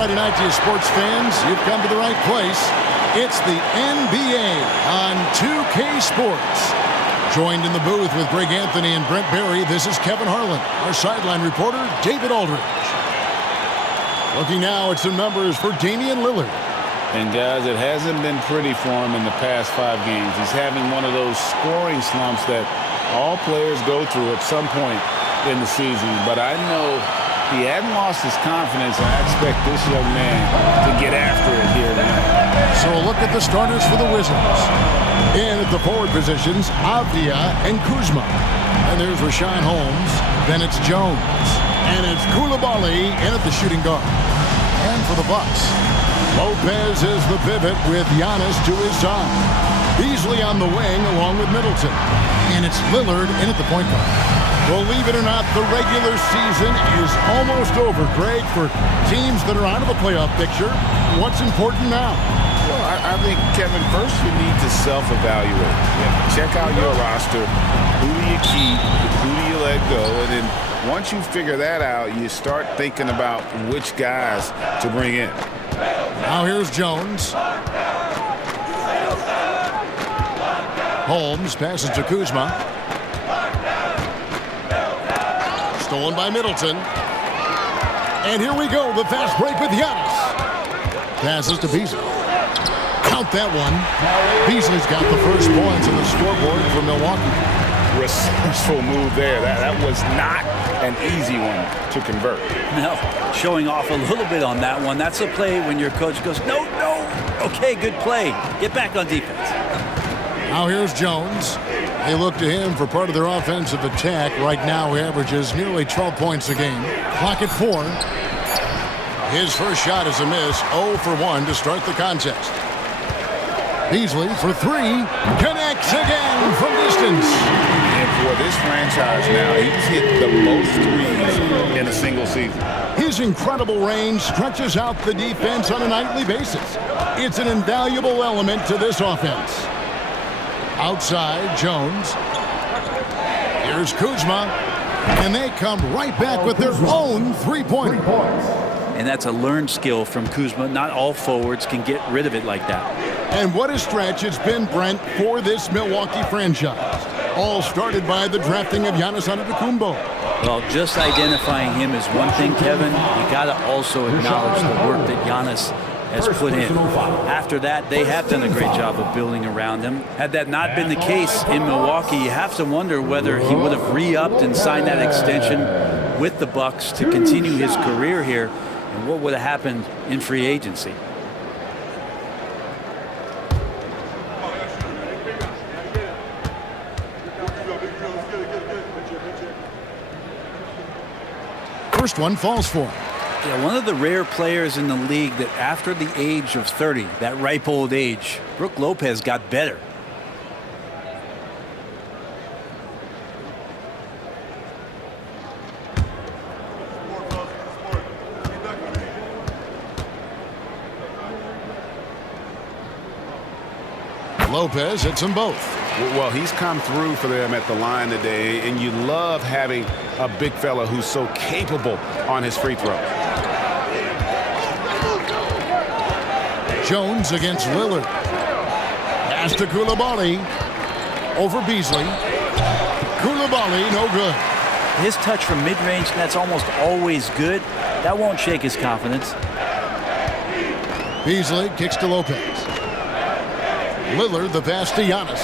Friday night to you sports fans. You've come to the right place. It's the NBA on 2K Sports. Joined in the booth with Greg Anthony and Brent Barry, this is Kevin Harlan. Our sideline reporter, David Aldridge. Looking now at some numbers for Damian Lillard. And guys, it hasn't been pretty for him in the past 5 games. He's having one of those scoring slumps that all players go through at some point in the season. But I know he hadn't lost his confidence, and I expect this young man to get after it here tonight. So a look at the starters for the Wizards. In at the forward positions, Avdia and Kuzma. And there's Rashawn Holmes. Then it's Jones. And it's Koulibaly in at the shooting guard. And for the Bucks, Lopez is the pivot with Giannis to his side. Beasley on the wing along with Middleton. And it's Lillard in at the point guard. Believe it or not, the regular season is almost over, Greg, for teams that are out of the playoff picture. What's important now? Well, I think, Kevin, first you need to self-evaluate. Check out your roster. Who do you keep? Who do you let go? And then once you figure that out, you start thinking about which guys to bring in. Now here's Jones. Holmes passes to Kuzma. Stolen by Middleton. And here we go, the fast break with Giannis. Passes to Beasley. Count that one. Beasley's got the first points on the scoreboard for Milwaukee. Resourceful move there. That was not an easy one to convert. No, showing off a little bit on that one. That's a play when your coach goes, no. Okay, good play. Get back on defense. Now here's Jones. They look to him for part of their offensive attack. Right now he averages nearly 12 points a game. Clock at 4. His first shot is a miss. 0 for 1 to start the contest. Beasley for 3. Connects again from distance. And for this franchise now, he's hit the most threes in a single season. His incredible range stretches out the defense on a nightly basis. It's an invaluable element to this offense. Outside, Jones. Here's Kuzma. And they come right back with their own three-pointer. And that's a learned skill from Kuzma. Not all forwards can get rid of it like that. And what a stretch it's been, Brent, for this Milwaukee franchise. All started by the drafting of Giannis Antetokounmpo. Well, just identifying him is one thing, Kevin. You got to also acknowledge the work that Giannis has put in. After that, they have done a great job of building around him. Had that not been the case in Milwaukee, you have to wonder whether he would have re-upped and signed that extension with the Bucks to continue his career here, and what would have happened in free agency. First one falls for him. Yeah, one of the rare players in the league that after the age of 30, that ripe old age, Brook Lopez got better. Lopez hits them both. Well, he's come through for them at the line today, and you love having a big fella who's so capable on his free throw. Jones against Lillard. Pass to Koulibaly. Over Beasley. Koulibaly, no good. His touch from mid-range, that's almost always good. That won't shake his confidence. Beasley kicks to Lopez. Lillard the pass to Giannis.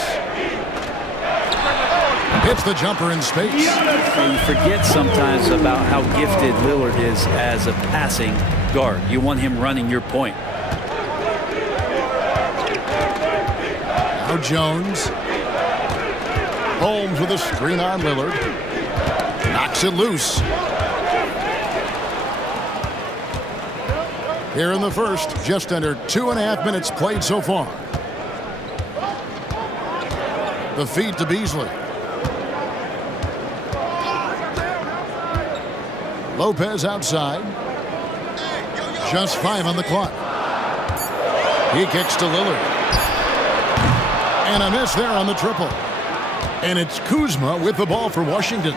Hits the jumper in space. And you forget sometimes about how gifted Lillard is as a passing guard. You want him running your point. Now Jones. Holmes with a screen on Lillard. Knocks it loose. Here in the first, just under 2.5 minutes played so far. The feed to Beasley. Lopez outside. Just 5 on the clock. He kicks to Lillard. And a miss there on the triple. And it's Kuzma with the ball for Washington.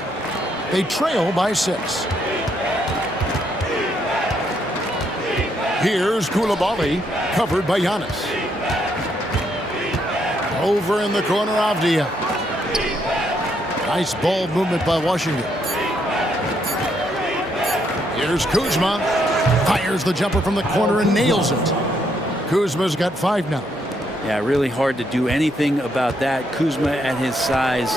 They trail by 6. Here's Koulibaly, covered by Giannis. Over in the corner, Avdia. Nice ball movement by Washington. Here's Kuzma. Fires the jumper from the corner and nails it. Kuzma's got 5 now. Yeah, really hard to do anything about that. Kuzma at his size,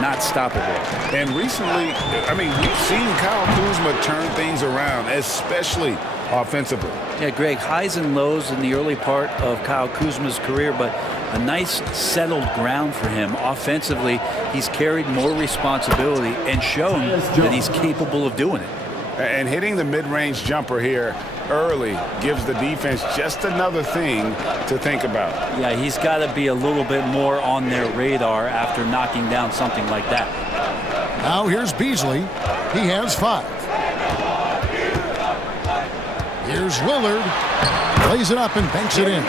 not stoppable. And recently, I mean, we've seen Kyle Kuzma turn things around, especially offensively. Yeah, Greg, highs and lows in the early part of Kyle Kuzma's career, but a nice settled ground for him. Offensively, he's carried more responsibility and shown that he's capable of doing it. And hitting the mid-range jumper here early gives the defense just another thing to think about. Yeah, he's got to be a little bit more on their radar after knocking down something like that. Now here's Beasley. He has 5. Here's Lillard. Lays it up and banks it in.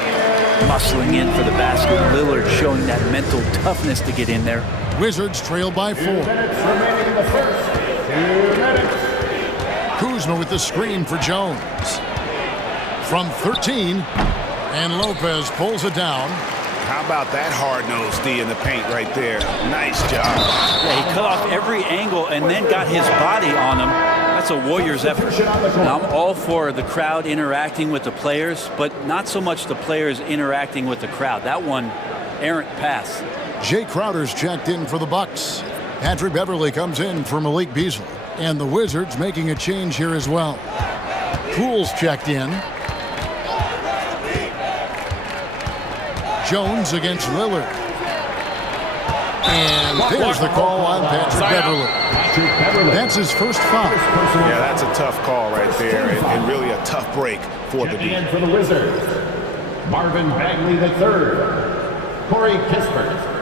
Muscling in for the basket. Lillard showing that mental toughness to get in there. Wizards trail by 4. 2 minutes remaining in the first. 2 minutes. Kuzma with the screen for Jones. From 13, and Lopez pulls it down. How about that hard-nosed D in the paint right there? Nice job. Yeah, he cut off every angle and then got his body on him. That's a Warriors effort. Now, I'm all for the crowd interacting with the players, but not so much the players interacting with the crowd. That one, errant pass. Jay Crowder's checked in for the Bucks. Patrick Beverley comes in for Malik Beasley. And the Wizards making a change here as well. Poole's checked in. Jones against Lillard. And there's the call on Patrick Beverley. That's his first foul. Yeah, that's a tough call right there, and really a tough break for the Checking in defense. for the Wizards, Marvin Bagley III. Corey Kispert.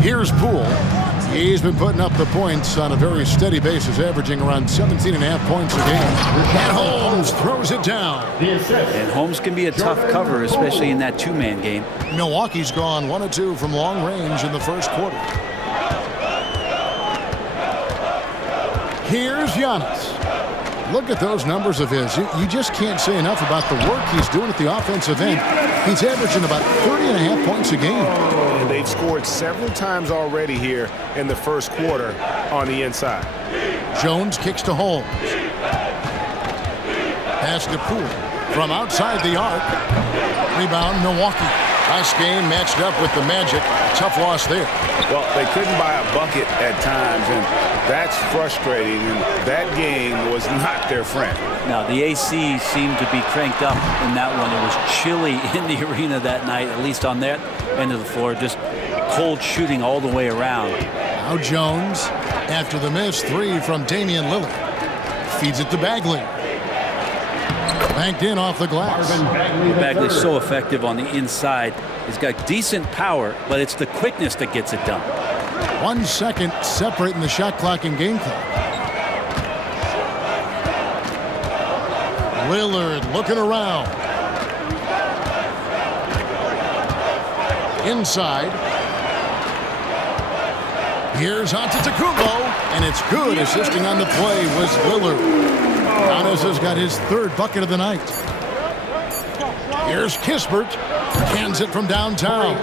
Here's Poole. He's been putting up the points on a very steady basis, averaging around 17.5 points a game. And Holmes throws it down. The assist. And Holmes can be a tough cover, especially in that two-man game. Milwaukee's gone 1 of 2 from long range in the first quarter. Here's Giannis. Look at those numbers of his. You just can't say enough about the work he's doing at the offensive end. He's averaging about 30.5 points a game. And they've scored several times already here in the first quarter on the inside. Jones kicks to Holmes. Pass to Poole from outside the arc. Rebound, Milwaukee. Last game matched up with the Magic. Tough loss there. Well, they couldn't buy a bucket at times, and that's frustrating. And that game was not their friend. Now, the AC seemed to be cranked up in that one. It was chilly in the arena that night, at least on that end of the floor. Just cold shooting all the way around. Now Jones, after the missed 3 from Damian Lillard. Feeds it to Bagley. Banked in off the glass. Bagley's so effective on the inside. He's got decent power, but it's the quickness that gets it done. 1 second separating the shot clock and game clock. Lillard looking around. Inside. Here's Antetokounmpo, and it's good. Assisting on the play was Lillard. Giannis has got his 3rd bucket of the night. Here's Kispert. Cans it from downtown. A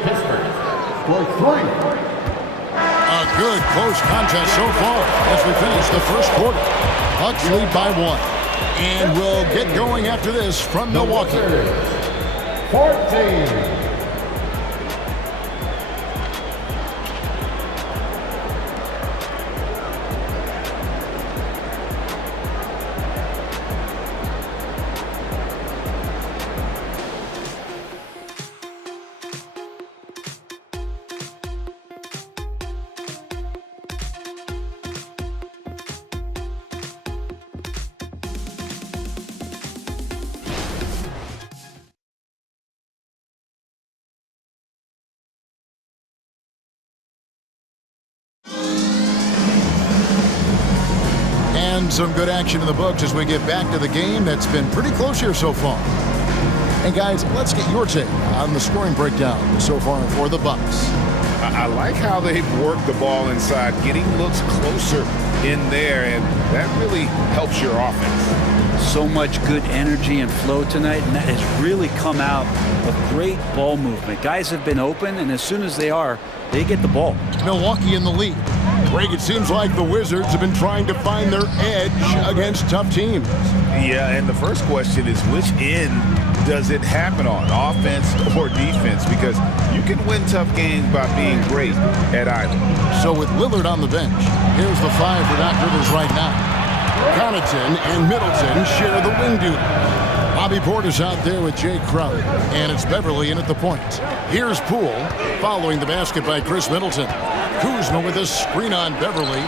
good close contest so far as we finish the first quarter. Bucks lead by 1. And we'll get going after this from Milwaukee. 14. And some good action in the books as we get back to the game that's been pretty close here so far. And guys, let's get your take on the scoring breakdown so far for the Bucks. I like how they've worked the ball inside, getting looks closer in there, and that really helps your offense. So much good energy and flow tonight, and that has really come out of great ball movement. Guys have been open, and as soon as they get the ball. Milwaukee in the lead. Greg, it seems like the Wizards have been trying to find their edge against tough teams. Yeah, and the first question is, which end does it happen on, offense or defense? Because you can win tough games by being great at either. So with Lillard on the bench, here's the 5 for Doc Rivers right now. Connaughton and Middleton share the wing duty. Bobby Portis out there with Jay Crowder, and it's Beverly in at the point. Here's Poole following the basket by Chris Middleton. Kuzma with a screen on Beverly.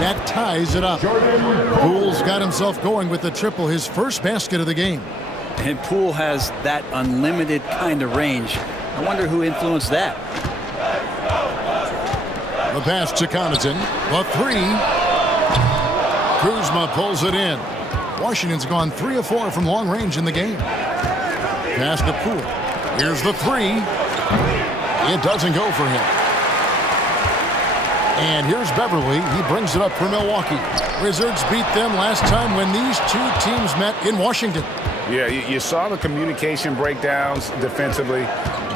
That ties it up. Poole's got himself going with the triple, his first basket of the game. And Poole has that unlimited kind of range. I wonder who influenced that. The pass to Connaughton. The 3. Kuzma pulls it in. Washington's gone 3 of 4 from long range in the game. Pass to Poole. Here's the 3. It doesn't go for him. And here's Beverly. He brings it up for Milwaukee. Wizards beat them last time when these two teams met in Washington. Yeah, you saw the communication breakdowns defensively,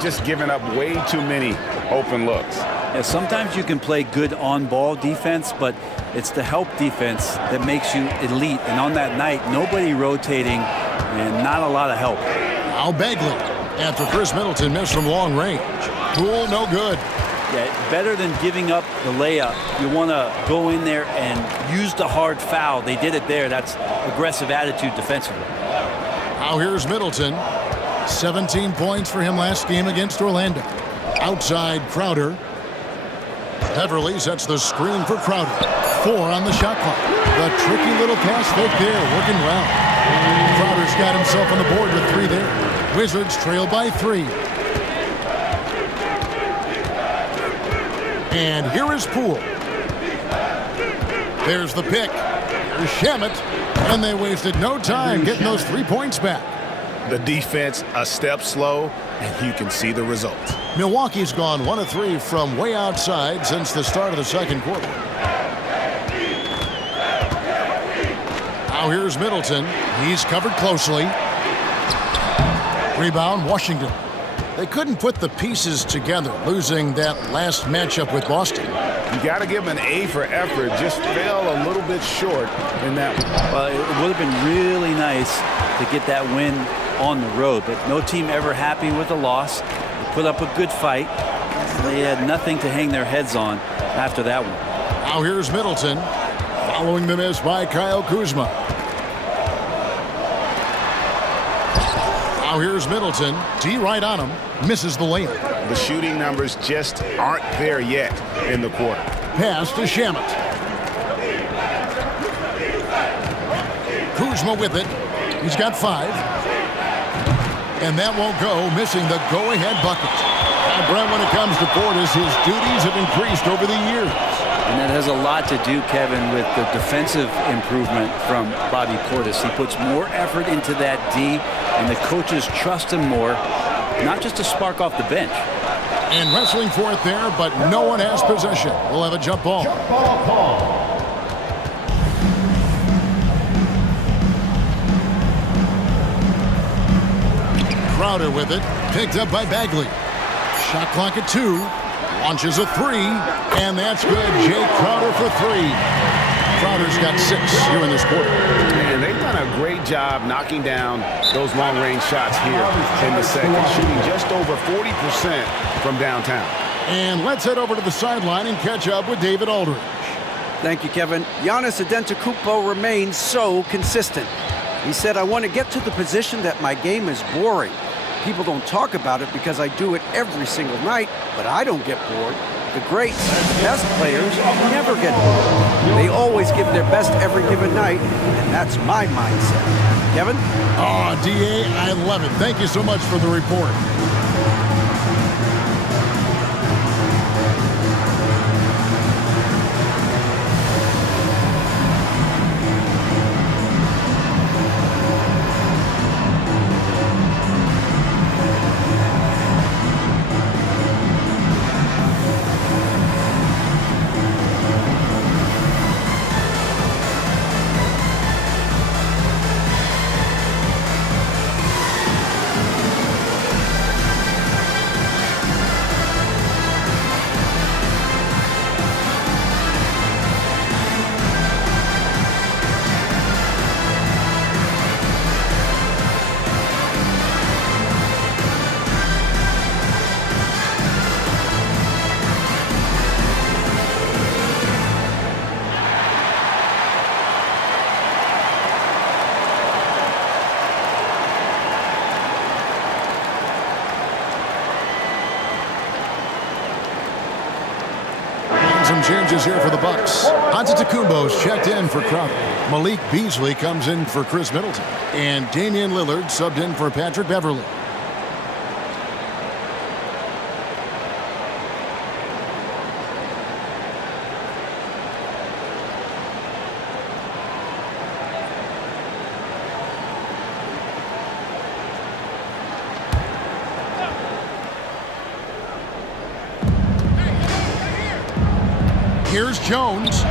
just giving up way too many open looks. Yeah, sometimes you can play good on-ball defense, but it's the help defense that makes you elite. And on that night, nobody rotating and not a lot of help. Now Bagley, after Chris Middleton missed from long range. Poole, no good. Yeah, better than giving up the layup. You want to go in there and use the hard foul. They did it there. That's aggressive attitude defensively. Now here's Middleton. 17 points for him last game against Orlando. Outside Crowder. Beverly sets the screen for Crowder. 4 on the shot clock. The tricky little pass fake there, working well. Crowder's got himself on the board with 3 there. Wizards trail by 3. And here is Poole. There's the pick. Here's Shamet. And they wasted no time getting those 3 points back. The defense a step slow, and you can see the results. Milwaukee's gone 1 of 3 from way outside since the start of the second quarter. Now here's Middleton. He's covered closely. Rebound, Washington. They couldn't put the pieces together, losing that last matchup with Boston. You got to give them an A for effort. Just fell a little bit short in that one. Well, it would have been really nice to get that win on the road, but no team ever happy with a loss. They put up a good fight. They had nothing to hang their heads on after that one. Now here's Middleton, following the miss by Kyle Kuzma. Now here's Middleton. D right on him. Misses the layup. The shooting numbers just aren't there yet in the quarter. Pass to Shamet. Kuzma with it. He's got 5. And that won't go, missing the go-ahead bucket. Now, Brent, when it comes to Portis, his duties have increased over the years. And that has a lot to do, Kevin, with the defensive improvement from Bobby Portis. He puts more effort into that D, and the coaches trust him more, not just to spark off the bench. And wrestling for it there, but no one has possession. We'll have a jump ball. Jump ball call. Crowder with it, picked up by Bagley. Shot clock at 2, launches a 3, and that's good. Jay Crowder for 3. Crowder's got 6 here in this quarter. And they've done a great job knocking down those long-range shots here in the second, shooting just over 40% from downtown. And let's head over to the sideline and catch up with David Aldridge. Thank you, Kevin. Giannis Antetokounmpo remains so consistent. He said, I want to get to the position that my game is boring. People don't talk about it because I do it every single night, but I don't get bored. The greats, the best players, never get bored. They always give their best every given night, and that's my mindset. Kevin? Oh, DA, I love it. Thank you so much for the report. some changes here for the Bucks. Antetokounmpo's checked in for Crowder. Malik Beasley comes in for Chris Middleton. And Damian Lillard subbed in for Patrick Beverley. Here's Jones.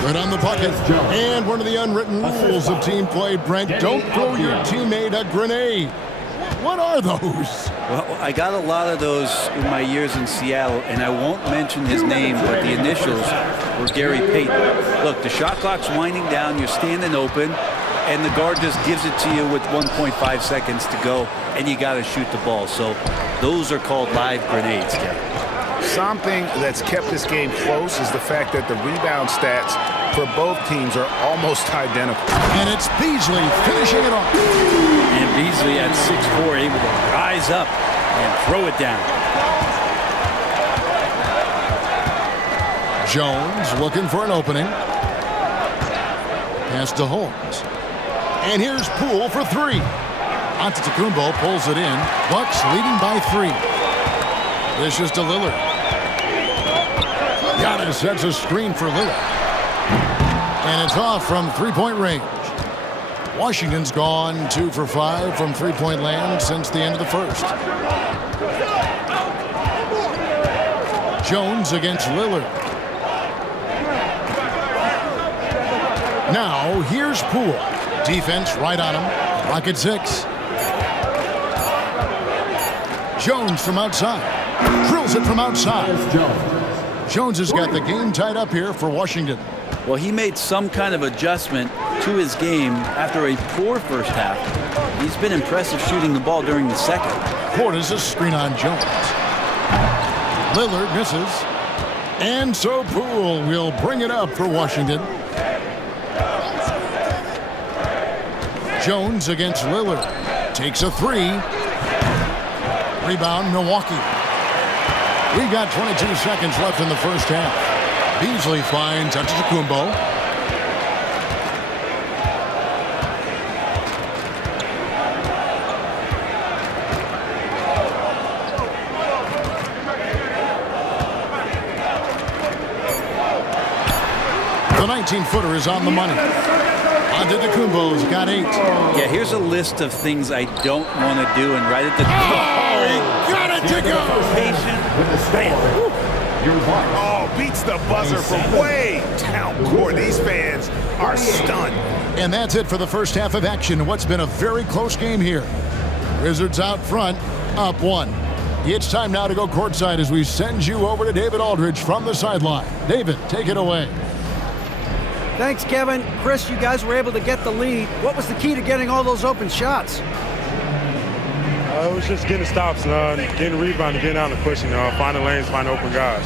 Good on the bucket. And one of the unwritten rules of team play, Brent, don't throw your teammate a grenade. What are those? Well, I got a lot of those in my years in Seattle, and I won't mention his name, but the initials were Gary Payton. Look, the shot clock's winding down, you're standing open, and the guard just gives it to you with 1.5 seconds to go, and you got to shoot the ball. So those are called live grenades, Kevin. Something that's kept this game close is the fact that the rebound stats for both teams are almost identical. And it's Beasley finishing it off. And Beasley at 6'4", able to rise up and throw it down. Jones looking for an opening. Pass to Holmes. And here's Poole for three. Antetokounmpo pulls it in. Bucks leading by 3. This is to Lillard. Giannis sets a screen for Lillard. And it's off from three-point range. Washington's gone 2 for 5 from three-point land since the end of the first. Jones against Lillard. Now, here's Poole. Defense right on him. Rocket 6. Jones from outside. Drills it from outside. Jones has got the game tied up here for Washington. Well, he made some kind of adjustment to his game after a poor first half. He's been impressive shooting the ball during the second. Portis a screen on Jones. Lillard misses. And so Poole will bring it up for Washington. Jones against Lillard. Takes a 3. Rebound, Milwaukee. We've got 22 seconds left in the first half. Beasley finds Antetokounmpo. The 19-footer is on the money. Antetokounmpo's got 8. Yeah, here's a list of things I don't want to do, and right at the He got it to go. Oh, beats the buzzer from way down court. These fans are stunned. And that's it for the first half of action. What's been a very close game here. Wizards out front, up 1. It's time now to go courtside as we send you over to David Aldridge from the sideline. David, take it away. Thanks, Kevin. Chris, you guys were able to get the lead. What was the key to getting all those open shots? It was just getting stops, getting rebound, and getting out of the push, finding lanes, finding open guys.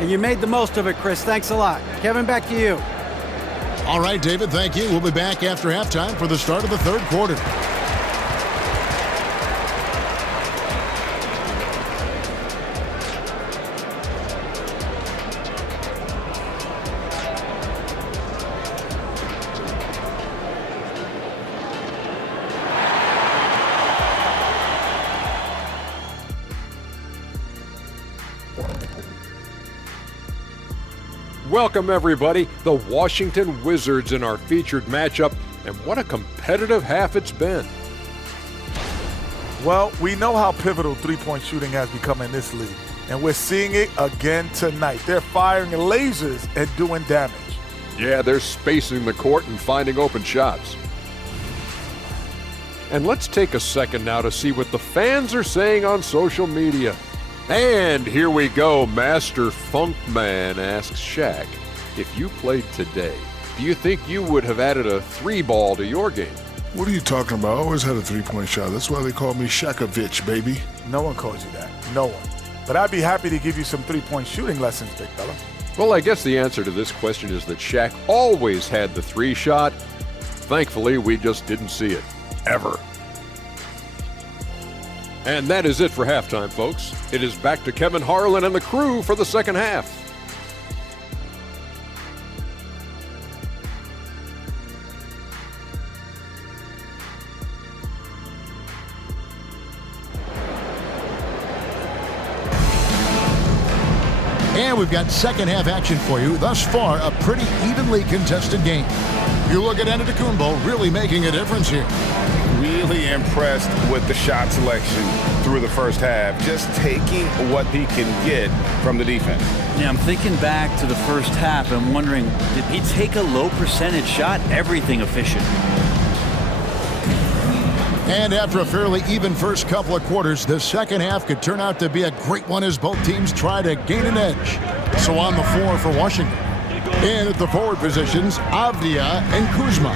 And you made the most of it, Chris. Thanks a lot. Kevin, back to you. All right, David, thank you. We'll be back after halftime for the start of the third quarter. Welcome, everybody. The Washington Wizards in our featured matchup, and what a competitive half it's been. Well, we know how pivotal three-point shooting has become in this league, and we're seeing it again tonight. They're firing lasers and doing damage. Yeah, they're spacing the court and finding open shots. And let's take a second now to see what the fans are saying on social media. And here we go. Master Funkman asks Shaq, if you played today, do you think you would have added a 3-ball to your game? What are you talking about? I always had a three-point shot. That's why they call me Shakovich, baby. No one calls you that. No one. But I'd be happy to give you some three-point shooting lessons, big fella. Well, I guess the answer to this question is that Shaq always had the 3-shot. Thankfully, we just didn't see it. Ever. And that is it for halftime, folks. It is back to Kevin Harlan and the crew for the second half. And we've got second half action for you. Thus far, a pretty evenly contested game. You look at Antetokounmpo really making a difference here. Really impressed with the shot selection through the first half. Just taking what he can get from the defense. Yeah, I'm thinking back to the first half and wondering, did he take a low percentage shot? Everything efficient. And after a fairly even first couple of quarters, the second half could turn out to be a great one as both teams try to gain an edge. So on the floor for Washington. In at the forward positions, Avdia and Kuzma.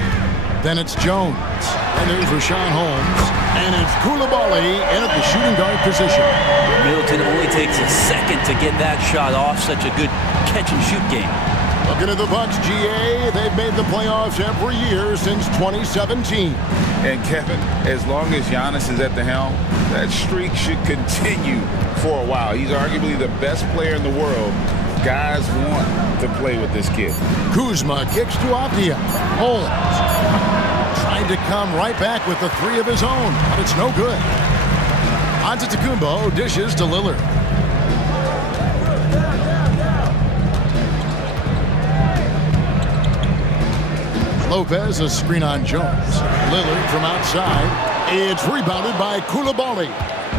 Then it's Jones. And there's Rashawn Holmes. And it's Coulibaly in at the shooting guard position. Middleton only takes a second to get that shot off. Such a good catch-and-shoot game. Looking at the Bucks, GA, they've made the playoffs every year since 2017. And Kevin, as long as Giannis is at the helm, that streak should continue for a while. He's arguably the best player in the world. Guys want to play with this kid. Kuzma kicks to Avdia. Holmes tried to come right back with the three of his own, but it's no good. Antetokounmpo dishes to Lillard. Lopez, a screen on Jones. Lillard from outside. It's rebounded by Coulibaly.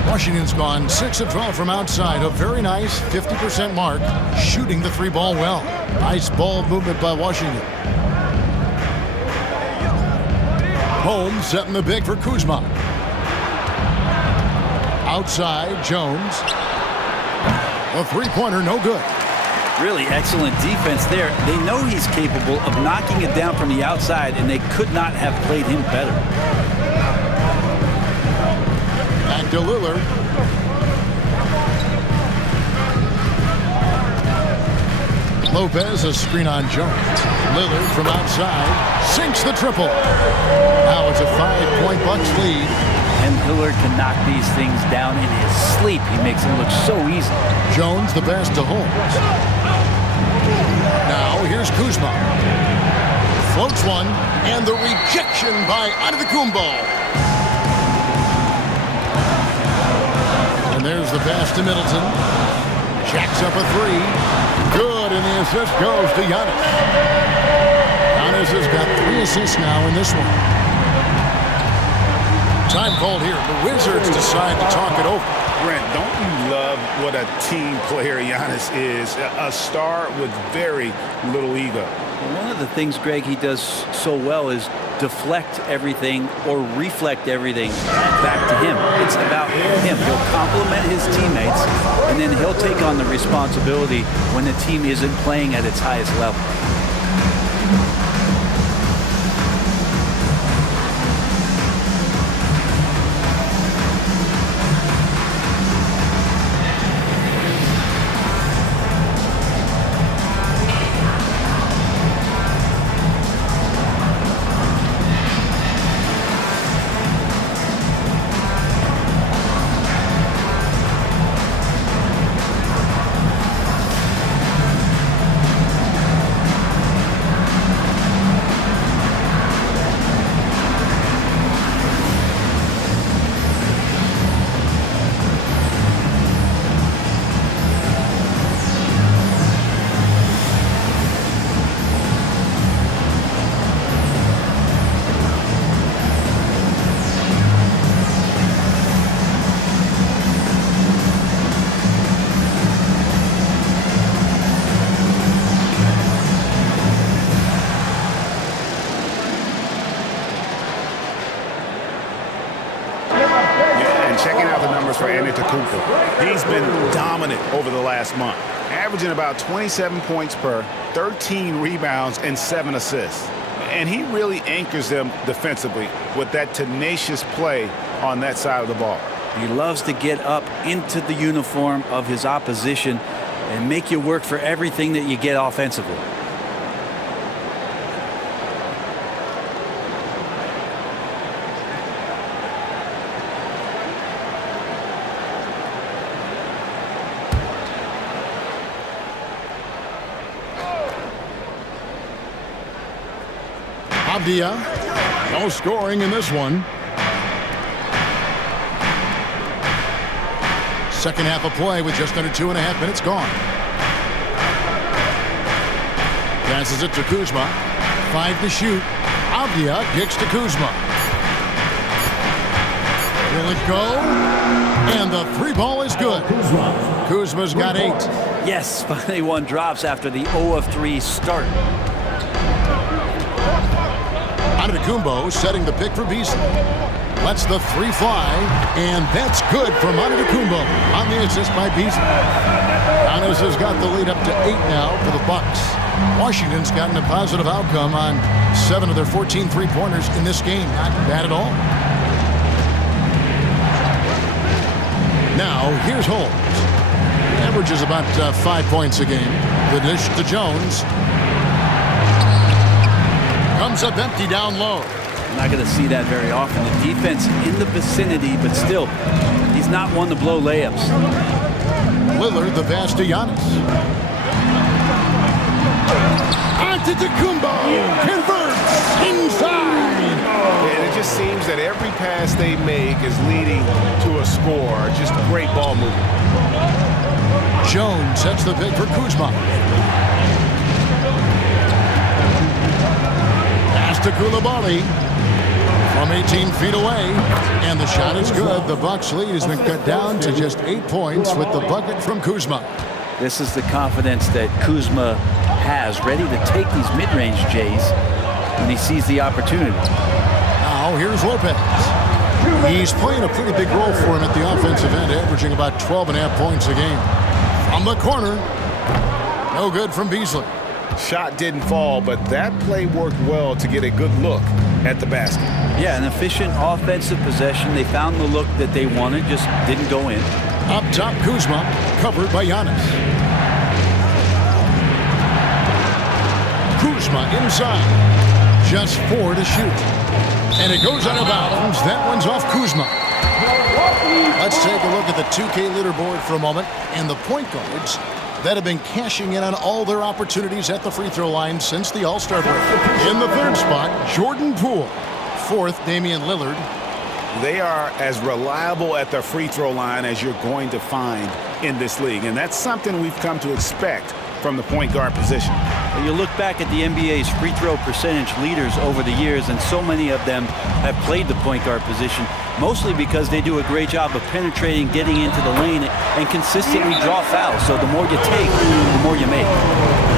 Washington's gone 6 of 12 from outside. A very nice 50% mark, shooting the three ball well. Nice ball movement by Washington. Holmes setting the big for Kuzma. Outside, Jones. A three-pointer, no good. Really excellent defense there. They know he's capable of knocking it down from the outside, and they could not have played him better. Back to Lillard. Lopez, a screen on Jones. Lillard from outside sinks the triple. Now it's a 5-point Bucks lead. And Lillard can knock these things down in his sleep. He makes it look so easy. Jones the pass to Holmes. Now here's Kuzma. Floats one, and the rejection by Antetokounmpo. And there's the pass to Middleton. Jacks up a three. Good, and the assist goes to Giannis. Giannis has got 3 assists now in this one. Time called here. The Wizards decide to talk it over. Brent, don't you love what a team player Giannis is? A star with very little ego. One of the things, Greg, he does so well is deflect everything or reflect everything back to him. It's about him. He'll compliment his teammates, and then he'll take on the responsibility when the team isn't playing at its highest level. Checking out the numbers for Antetokounmpo. He's been dominant over the last month, averaging about 27 points per, 13 rebounds, and 7 assists. And he really anchors them defensively with that tenacious play on that side of the ball. He loves to get up into the uniform of his opposition and make you work for everything that you get offensively. Avdia, no scoring in this one. Second half of play with just under 2.5 minutes gone. Passes it to Kuzma. 5 to shoot. Avdia kicks to Kuzma. Will it go? And the 3 ball is good. Kuzma's got 8. Yes, finally one drops after the 0 of 3 start. Antetokounmpo setting the pick for Beasley. Lets the 3 fly, and that's good from Antetokounmpo on the assist by Beasley. Giannis has got the lead up to 8 now for the Bucks. Washington's gotten a positive outcome on 7 of their 14 three-pointers in this game. Not bad at all. Now, here's Holmes. Averages about 5 points a game. The dish to Jones. Comes up empty down low. I'm not going to see that very often. The defense in the vicinity, but still, he's not one to blow layups. Lillard, the pass to Giannis. Antetokounmpo converts inside. And it just seems that every pass they make is leading to a score. Just great ball movement. Jones sets the pick for Kuzma. Pass to Koulibaly from 18 feet away, and the shot is good. The Bucks' lead has been cut down to just 8 points with the bucket from Kuzma. This is the confidence that Kuzma has, ready to take these mid-range Jays when he sees the opportunity. Now here's Lopez. He's playing a pretty big role for him at the offensive end, averaging about 12.5 points a game. From the corner, no good from Beasley. Shot didn't fall, but that play worked well to get a good look at the basket. Yeah, an efficient offensive possession. They found the look that they wanted, just didn't go in. Up top, Kuzma, covered by Giannis. Kuzma inside. Just 4 to shoot. And it goes out of bounds. That one's off Kuzma. Let's take a look at the 2K leaderboard for a moment. And the point guards that have been cashing in on all their opportunities at the free throw line since the All-Star break. In the 3rd spot, Jordan Poole. 4th, Damian Lillard. They are as reliable at the free throw line as you're going to find in this league. And that's something we've come to expect from the point guard position. When you look back at the NBA's free throw percentage leaders over the years, and so many of them have played the point guard position, mostly because they do a great job of penetrating, getting into the lane, and consistently draw fouls. So the more you take, the more you make.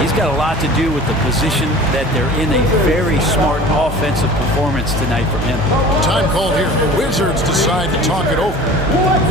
He's got a lot to do with the position that they're in. A very smart offensive performance tonight from him. Time called here. The Wizards decide to talk it over.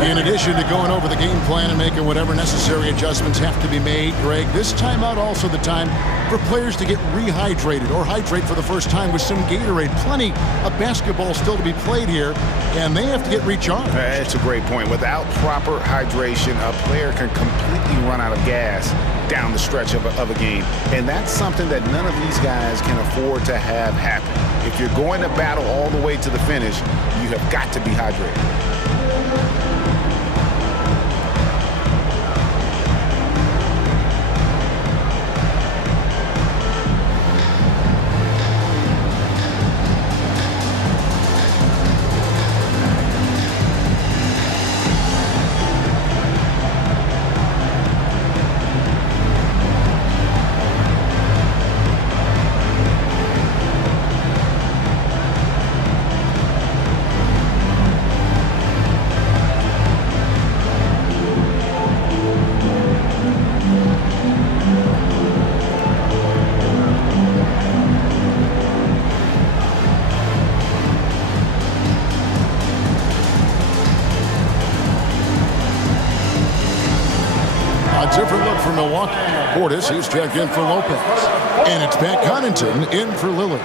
In addition to going over the game plan and making whatever necessary adjustments have to be made, Greg, this timeout also the time for players to get rehydrated or hydrate for the first time with some Gatorade. Plenty of basketball still to be played here, and they have to get recharged. That's a great point. Without proper hydration, a player can completely run out of gas down the stretch of a game. And that's something that none of these guys can afford to have happen. If you're going to battle all the way to the finish, you have got to be hydrated. Different look for Milwaukee. Portis, he's checked in for Lopez. And it's Pat Connaughton in for Lillard.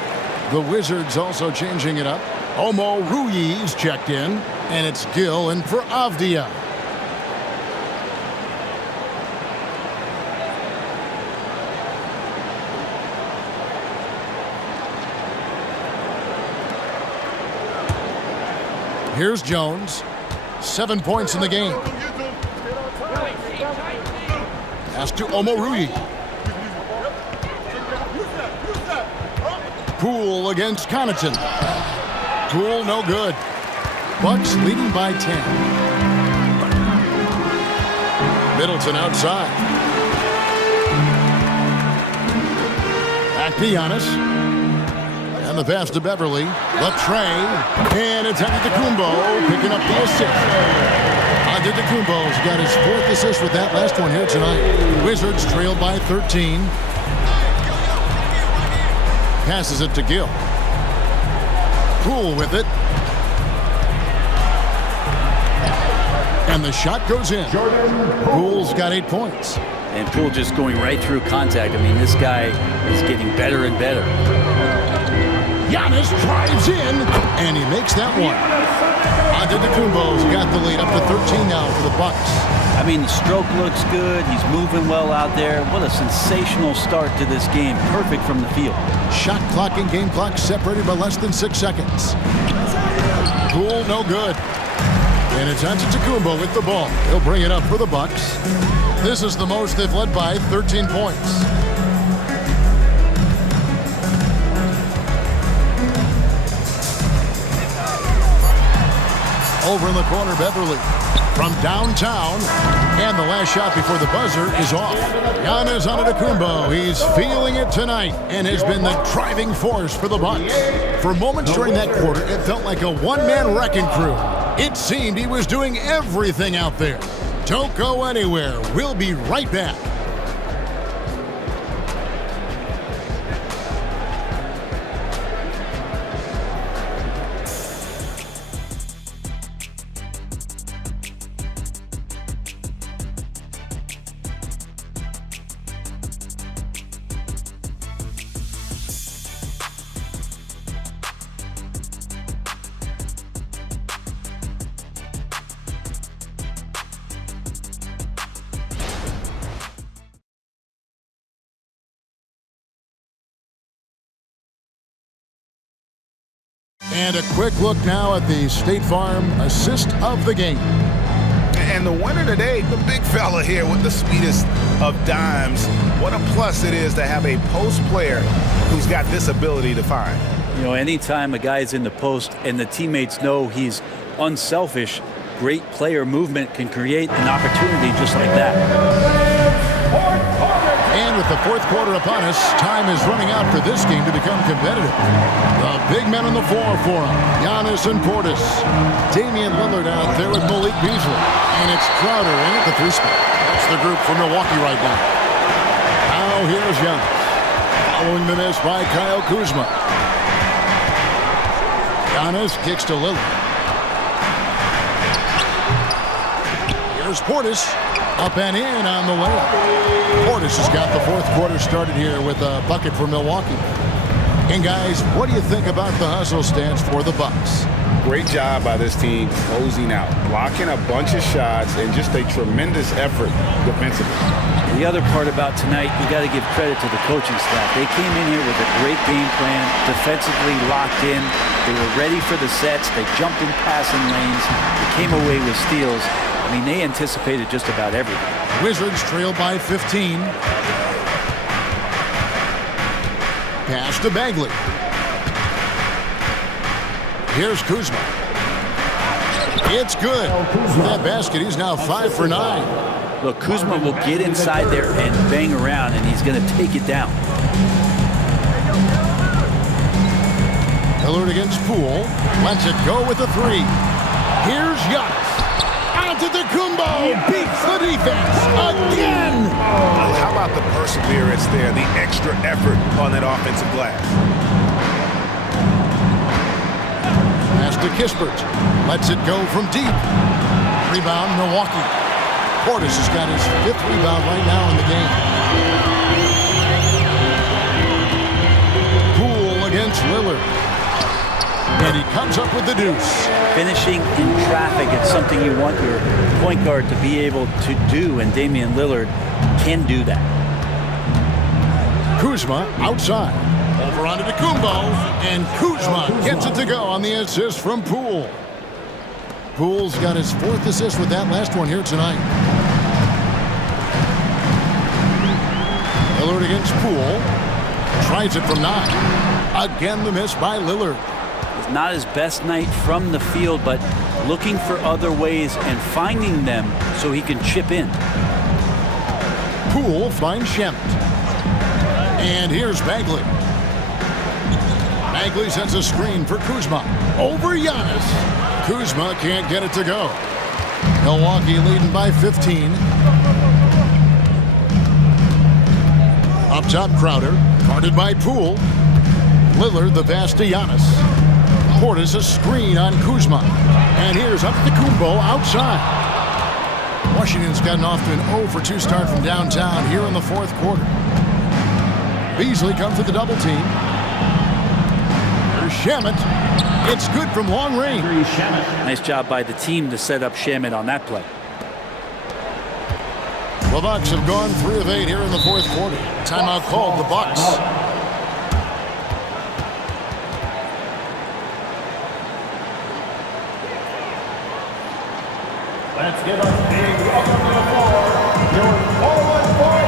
The Wizards also changing it up. Omo Ruiz checked in. And it's Gill in for Avdia. Here's Jones. 7 points in the game. Pass to Omo Ruiz. Poole against Connaughton. Poole no good. Bucks leading by 10. Middleton outside. Back to Giannis. And the pass to Beverly. The tray. And it's Antetokounmpo picking up the assist. Antetokounmpo's got his 4th assist with that last one here tonight. Wizards trailed by 13. Passes it to Gill. Poole with it. And the shot goes in. Poole's got 8 points. And Poole just going right through contact. I mean, this guy is getting better and better. Giannis drives in, and he makes that one. Antetokounmpo's got the lead up to 13 now for the Bucks. I mean, the stroke looks good. He's moving well out there. What a sensational start to this game. Perfect from the field. Shot clock and game clock separated by less than 6 seconds. Poole, no good. And it's Antetokounmpo with the ball. He'll bring it up for the Bucks. This is the most they've led by, 13 points. Over in the corner, Beverly from downtown. And the last shot before the buzzer is off. Giannis Antetokounmpo, he's feeling it tonight and has been the driving force for the Bucks. For moments during that quarter, it felt like a one-man wrecking crew. It seemed he was doing everything out there. Don't go anywhere. We'll be right back. And a quick look now at the State Farm assist of the game. And the winner today, the big fella here with the sweetest of dimes. What a plus it is to have a post player who's got this ability to find. You know, anytime a guy's in the post and the teammates know he's unselfish, great player movement can create an opportunity just like that. And with the 4th quarter upon us, time is running out for this game to become competitive. The big men on the floor for him, Giannis and Portis. Damian Lillard out there with Malik Beasley. And it's Crowder in at the 3 spot. That's the group for Milwaukee right now. Now here's Giannis. Following the miss by Kyle Kuzma. Giannis kicks to Lillard. Here's Portis. Up and in on the layup. Portis has got the 4th quarter started here with a bucket for Milwaukee. And guys, what do you think about the hustle stance for the Bucks? Great job by this team closing out, blocking a bunch of shots, and just a tremendous effort defensively. The other part about tonight, you got to give credit to the coaching staff. They came in here with a great game plan, defensively locked in. They were ready for the sets. They jumped in passing lanes. They came away with steals. I mean, they anticipated just about everything. Wizards trail by 15. Pass to Bagley. Here's Kuzma. It's good. With that basket, he's now 5 for 9. Look, Kuzma will get inside there and bang around, and he's going to take it down. Lillard against Poole. Lets it go with a 3. Here's Giannis. Antetokounmpo beats the defense again. How about the perseverance there, the extra effort on that offensive glass? Pass to Kispert. Lets it go from deep. Rebound, Milwaukee. Portis has got his 5th rebound right now in the game. Poole against Lillard. And he comes up with the deuce. Finishing in traffic, it's something you want your point guard to be able to do, and Damian Lillard can do that. Kuzma outside. Over onto Antetokounmpo, and Kuzma gets it to go on the assist from Poole. Poole's got his 4th assist with that last one here tonight. Lillard against Poole. Tries it from 9. Again, the miss by Lillard. Not his best night from the field, but looking for other ways and finding them so he can chip in. Poole finds Shemet. And here's Bagley. Bagley sends a screen for Kuzma. Over Giannis. Kuzma can't get it to go. Milwaukee leading by 15. Up top, Crowder. Guarded by Poole. Lillard the pass to Giannis. Portis a screen on Kuzma. And here's Antetokounmpo outside. Washington's gotten off to an 0-for-2 start from downtown here in the fourth quarter. Beasley comes to the double team. Here's Shamet. It's good from long range. Nice job by the team to set up Shamet on that play. The Bucks have gone 3 of 8 here in the fourth quarter. Timeout called the Bucks. Let's give a big welcome to the floor, your forward crew.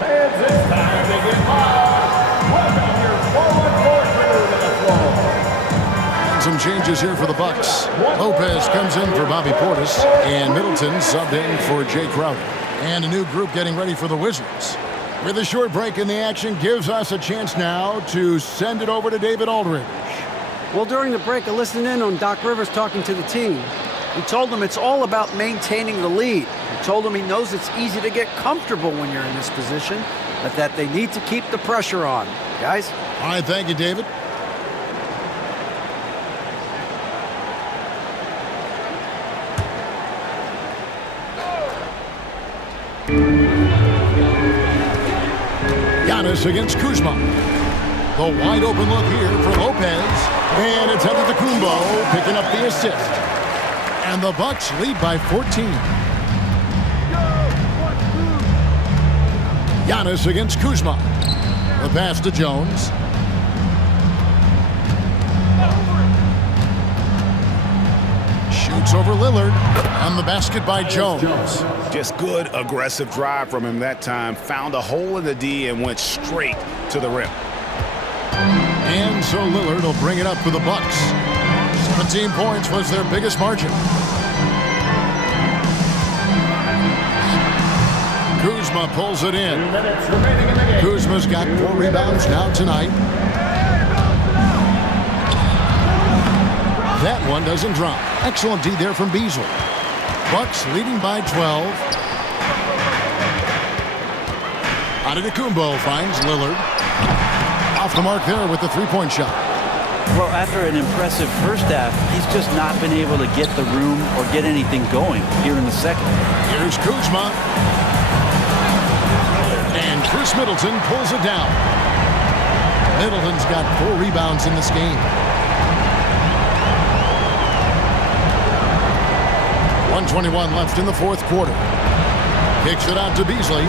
Fans, it's time to get live. Welcome your forward court crew to the floor. And some changes here for the Bucks. Lopez comes in for Bobby Portis, and Middleton subbed in for Jay Crowder. And a new group getting ready for the Wizards. With a short break in the action, gives us a chance now to send it over to David Aldridge. Well, during the break, I listened in on Doc Rivers talking to the team. He told them it's all about maintaining the lead. He told them he knows it's easy to get comfortable when you're in this position, but that they need to keep the pressure on. Guys? All right, thank you, David. Giannis against Kuzma. The wide open look here for Lopez. And it's Antetokounmpo picking up the assist. And the Bucks lead by 14. Giannis against Kuzma. The pass to Jones. Shoots over Lillard. On the basket by Jones. Just good aggressive drive from him that time. Found a hole in the D and went straight to the rim. And so Lillard will bring it up for the Bucks. 17 points was their biggest margin. Kuzma pulls it in. Kuzma's got 4 rebounds now tonight. That one doesn't drop. Excellent D there from Beasley. Bucks leading by 12. Antetokounmpo finds Lillard. Off the mark there with the three-point shot. Well, after an impressive first half, he's just not been able to get the room or get anything going here in the second. Here's Kuzma. And Chris Middleton pulls it down. Middleton's got 4 rebounds in this game. 1:21 left in the fourth quarter. Kicks it out to Beasley.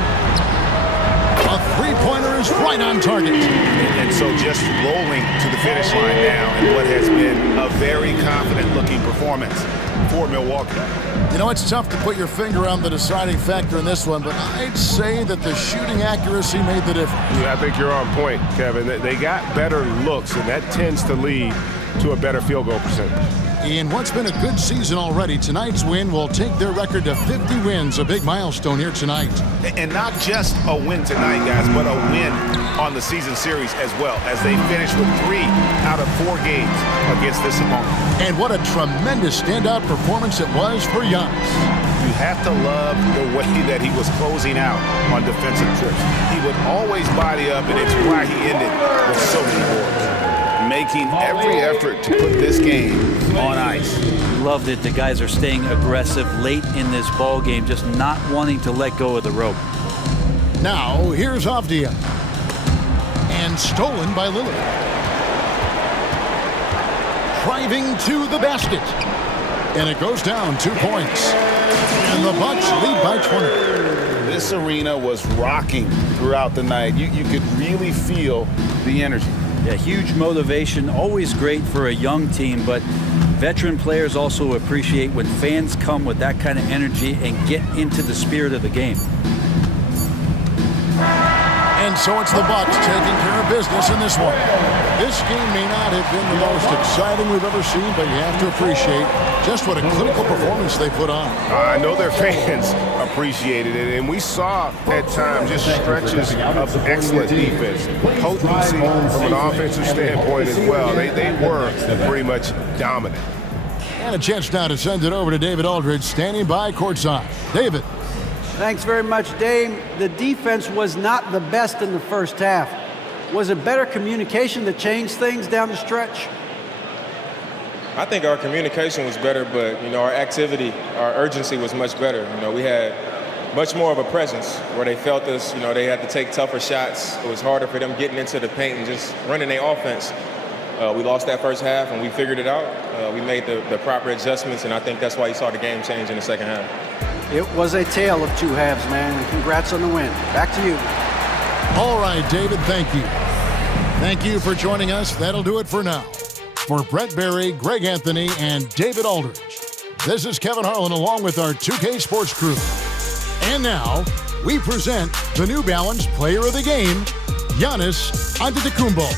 A three-pointer is right on target. And so just rolling to the finish line now in what has been a very confident-looking performance for Milwaukee. You know, it's tough to put your finger on the deciding factor in this one, but I'd say that the shooting accuracy made the difference. Yeah, I think you're on point, Kevin. They got better looks, and that tends to lead to a better field goal percentage. In what's been a good season already, tonight's win will take their record to 50 wins, a big milestone here tonight. And not just a win tonight, guys, but a win on the season series as well, as they finish with 3 out of 4 games against this opponent. And what a tremendous standout performance it was for Giannis. You have to love the way that he was closing out on defensive trips. He would always body up, and it's why he ended with so many boards. Making every effort to put this game on ice. Loved it. The guys are staying aggressive late in this ball game, just not wanting to let go of the rope. Now, here's Avdia. And stolen by Lillard. Driving to the basket. And it goes down 2 points. And the Bucks lead by 20. This arena was rocking throughout the night. You could really feel the energy. Yeah, huge motivation, always great for a young team, but veteran players also appreciate when fans come with that kind of energy and get into the spirit of the game. And so it's the Bucks taking care of business in this one. This game may not have been the most exciting we've ever seen, but you have to appreciate just what a clinical performance they put on. I know their fans appreciated it, and we saw at times just stretches of excellent defense, potency from an offensive standpoint as well. They were pretty much dominant. And a chance now to send it over to David Aldridge, standing by courtside. David. Thanks very much, Dame. The defense was not the best in the first half. Was it better communication that changed things down the stretch? I think our communication was better, but, our activity, our urgency was much better. We had much more of a presence where they felt us. They had to take tougher shots. It was harder for them getting into the paint and just running their offense. We lost that first half, and we figured it out. We made the proper adjustments, and I think that's why you saw the game change in the second half. It was a tale of 2 halves, man, and congrats on the win. Back to you. All right, David, thank you. Thank you for joining us. That'll do it for now. For Brett Berry, Greg Anthony, and David Aldridge, this is Kevin Harlan along with our 2K Sports crew. And now, we present the New Balance Player of the Game, Giannis Antetokounmpo.